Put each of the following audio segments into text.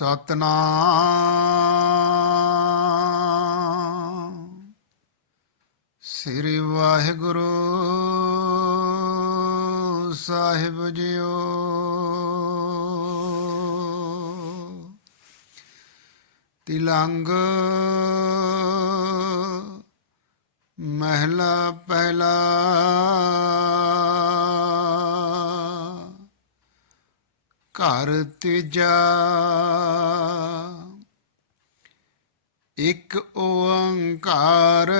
ਸਤਨਾਮ। ਸ੍ਰੀ ਵਾਹਿਗੁਰੂ ਸਾਹਿਬ ਜੀਓ। ਤਿਲੰਗ ਮਹਿਲਾ ਪਹਿਲਾ ਘਰ ਤੀਜਾ। ਇੱਕ ਓੰਕਾਰ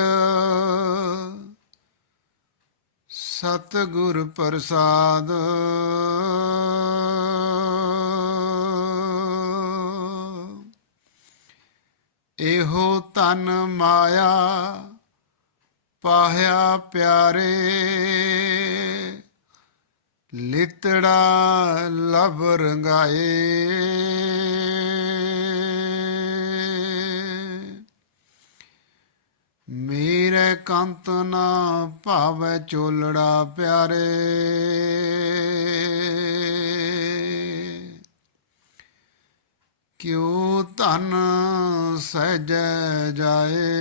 ਸਤਿਗੁਰ ਪ੍ਰਸਾਦ। ਇਹੋ ਤਨ ਮਾਇਆ ਪਾਹਿਆ ਪਿਆਰੇ। ਲਿਤੜਾ ਲਭ ਰੰਗਾਏ। ਮੇਰੇ ਕੰਤ ਨਾ ਭਾਵੈ ਚੋਲੜਾ ਪਿਆਰੇ। ਕਿਉ ਧਨ ਸਹਿਜ ਜਾਏ।